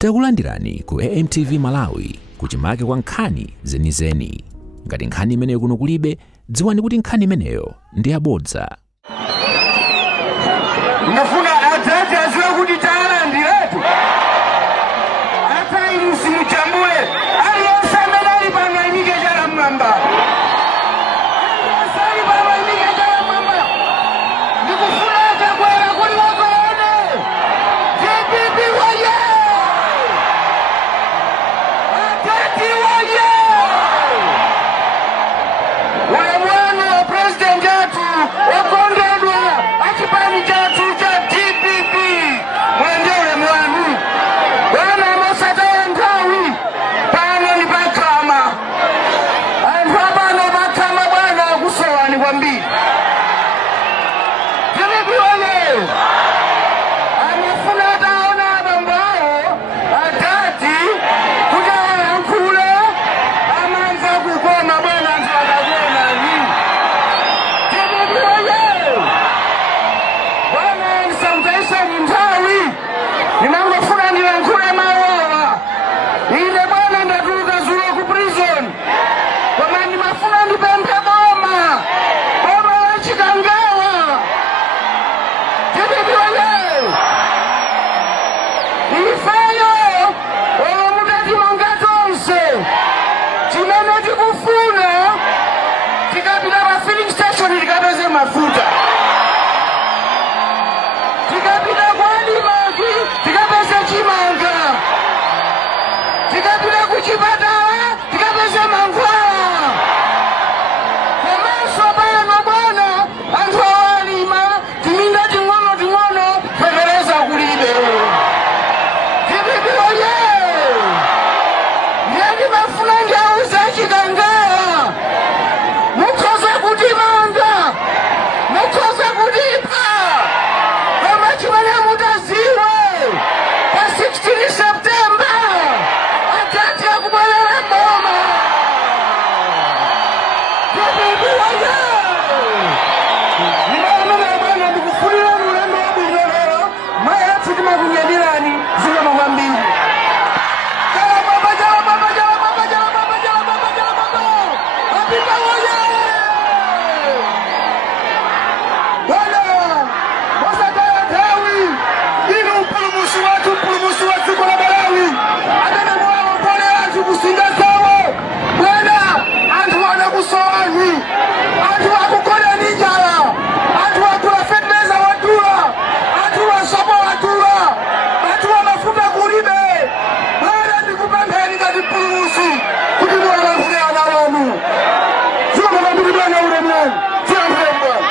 Takulandirani ku AMTV Malawi kuchimake kwa nkhani zenizeni. Ngati nkhani imeneyo kuno kulibe, dziwani kuti nkhani imeneyo ndi yabodza. Ndafuna atati aziwe kuti talandiretu. Ata ili simuchambule. Aliyonse amene ali pano ayimike chala mmwamba. Aliyonse ali pano ayimike chala mmwamba. Ndikufuna atakwera kuli wakaone. JPP waye! Atati waye! Ule mwana wa president atu wakondedwa achipani chatu cha JPP mwendele mwanu wana mosataya nthawi pano ni pakama anthu apano pakama bwana akusowani kwambiri. JPP wale amafuna ataona abambo awo atati kuti ayankhule amamva kukoma bwana anthu akakuona nini. JPP wale bwana nisamtaisa nthawi ninangofuna ndiyankhule mawowa. Ine bwana ndatuluka zulo ku prison koma ndimafuna ndipemphe boma la Chikangawa. JPP wale ifeyo mutati monga tonse chimene tikufuna tikapita pa filling station tikapeze mafuta, tikapita kwa Dimaki tikapeze chimanga, tikapita kuchipatala tikapeze mankhwala. Komanso pano bwana anthu awalima timinda ting'ono fetereza kulibe. JPP oye! Ndiyani mafuna ndiauza Chikangawa mukhoza kutimanga, mukhoza kutipa koma chimene mutaziwe pa 16 Septemba atati akubwerera boma. JPP oye! Ndimamene bwana ndikufunira ulendo wabwino lero mayi athu timakunyadirani zikomo kwambiri. Apita oye! Bwana mosataya nthawi inu mpulumutsi wathu, mpulumutsi wa dziko la Malawi amene mwawombolera anthu kusinga zawo. Bwana anthu anakusowani, anthu akugona ndi njala, anthu agula fetereza wadula, anthu wasopo wadula, anthu amafuta kulibe. Bwana ndikupempheni ngati mpulumutsi kuti muwalankhule ana wanu. Zikomo kwambiri bwana ulemeni. Ziyankhule bwana.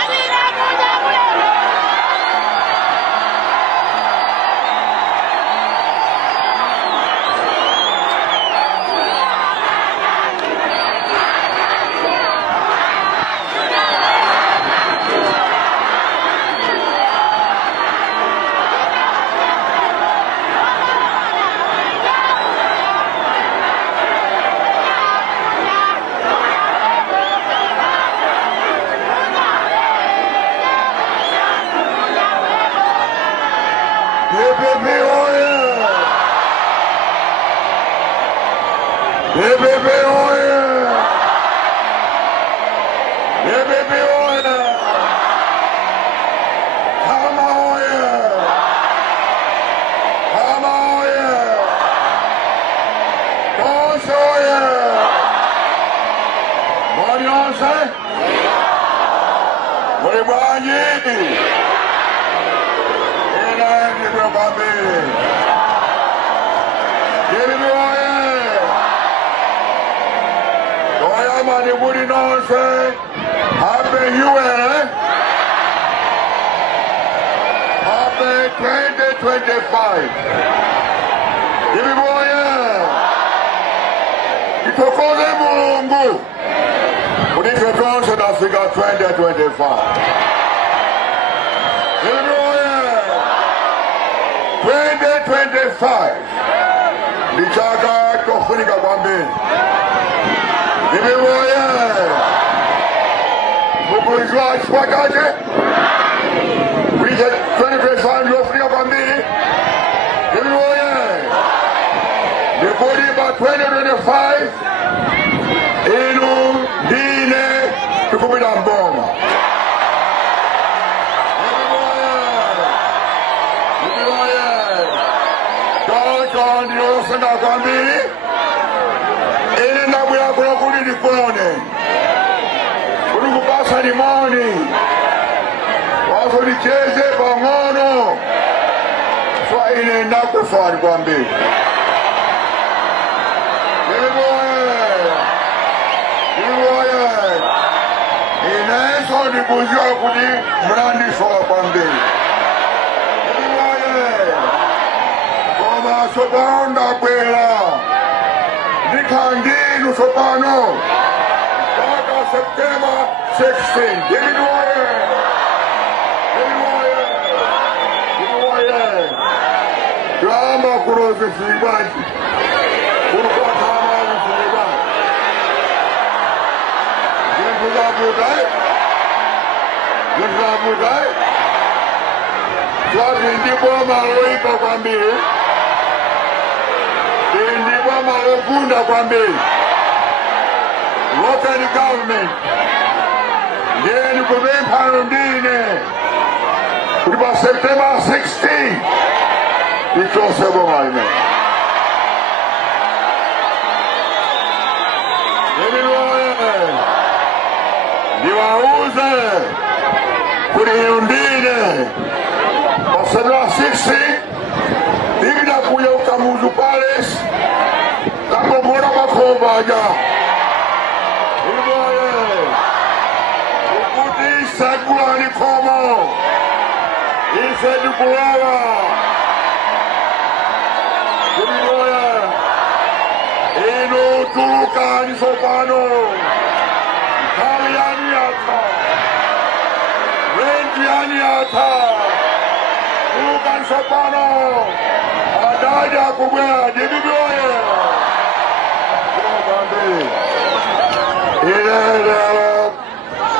JPP oye! JPP oye! JPP oye! Kama oye! Kama oye! Konse oye! Moni onse? Muli bwanji? JPP oye! Oyamani buli nonse happy UN happy 2025. JPP oye! Itukuze Mulungu kuti ife tonse tafika 2025. JPP oye! 2025 ndi chaka chofunika kwambiri. JPP oye! Mukulidziwa chifukwa chake kuti 2025 ndi chofunika kwambiri. JPP oye! kulipa 2025 inu ndine tukupita mboma Toto ndiyo senda kwambiri ine ndabwera kuno kuti ndikone kuti kupasa limoni waso licheze pang'ono swa ine ndakufani kwambiri inenso ndikuziwa kuti munandiswa kwambiri koma tsopano ndabwera ndikhandinu tsopano mpaka Septemba 16 Drama kuroze fibaji kurukwa kama fibaji Jizabudai Swati ndipo maloipa kwambiri ndipo malofunda kwambiri Local government Ndieni kubempano ndine Kuripa September 16 Ichosebo malime Niwauze kuri ndine September 16 Digida kuya Ukamuzu Palace Kakogora makobaja Ukuti sekula ni komo Ise dukulawa Inu tuluka ni sopano Kaliani ata Rendiani ata Tuluka ni sopano Adaja kubwea Dibibioye Ilele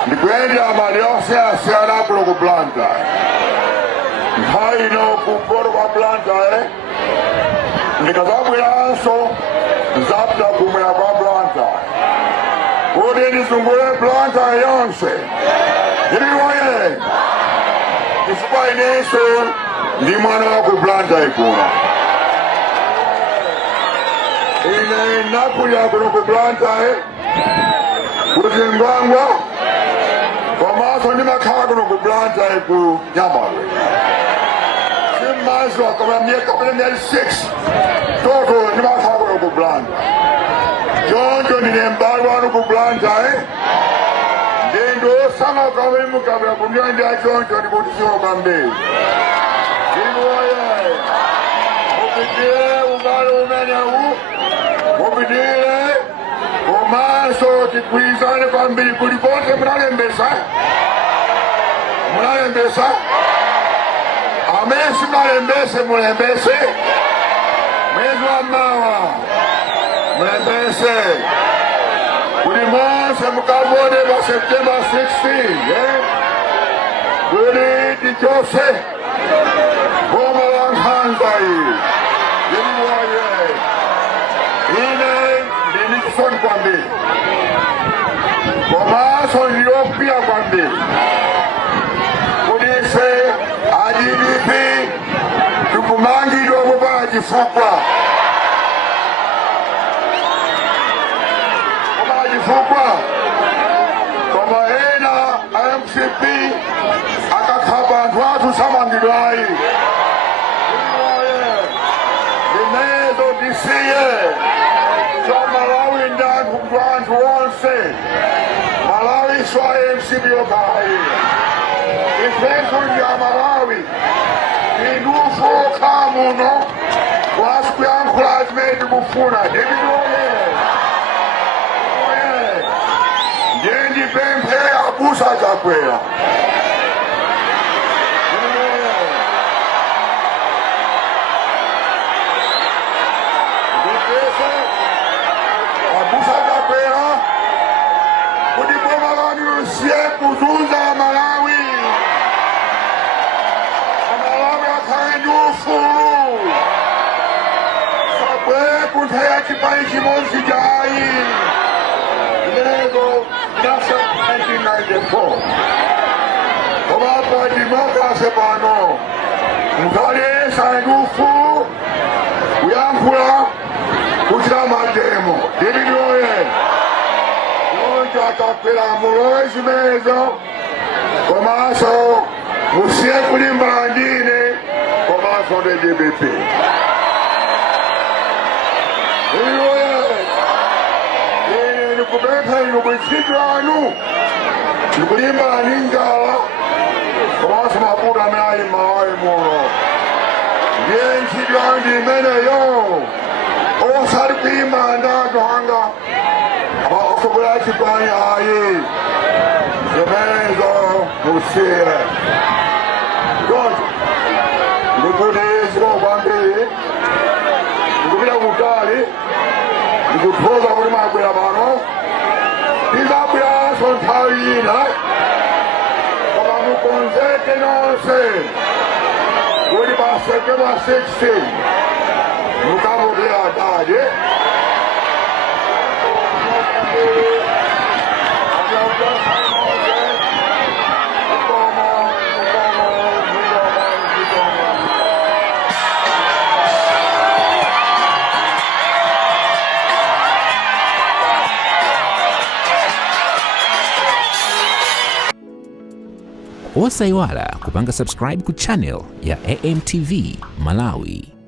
Nikuendi amali ose asiana kulo kublanta Haino kuporo kwa blanta Nikazabu yanso Zapta kumea kwa blanta Kodi nizungule blanta yonse Niliwaye Nisupa ineso Ndi mwana wako blanta ikuna Ine naku ya kuno blanta Kuzingwangwa Kwa maso ni makawa kuno blanta iku Nyamale Simazo kama miaka 6 Toto ni makawa kuno blanta Jonjo ni nembalu wanu kublanta Ndendo sama kama imu kabla kumjandi ya jonjo ni kutisima kambe Jimuwaye Mupitile umbalo umenya huu Mupitile Umaso tikwizane kwambili kulipote mnalembesa Mnalembesa Amesi mnalembese mnalembese Mwezi wa mawa Mnalembese Kulimonse mkabode wa Septemba 16 Kuli tichose Goma wanhanzai Yeniwaye Ine Nikson kwambili Komaso Ethiopia kwambili Kudise IDP Tukumangi dogo jifukwa Jifukwa Kama ena MCP Akakaba watu samangilai Imezo disiye Malawi ndani kumtuantu wonse Malawi swa MCP yokai Ifeso ya Malawi Inufu kamuno Wasku yangu lazimeti kufuna Debidoye Jendi pempe abusa chakwea Kuzunza Malawi Malawi akaenye ufuru Sabwe kuntaya chipai chimozi jai lego nasa 1994 obapa democracy pano mkale sangufu uyankula kuchira mademo dibidioye yonjo akapela mulowe zimezo komaso musiye kulimba ndine komaso de DBP nikubeta inukwichidwanu nikulimba ninjala komaso mabuda meayi mawayi muno yenchidwandi imeneyo osali kuimba ndato hanga abaosobola chidwani ayi zemezo musiye donjo ndikutiziko kwambiri ndikupita kutali ndikuthoza kuti mwabwera pano tizabweranso nthawi ina koma mukonzeke nonse kuti pasekedwa 16 mukavotera Adade Osaiwala kupanga subscribe ku channel ya AMTV Malawi.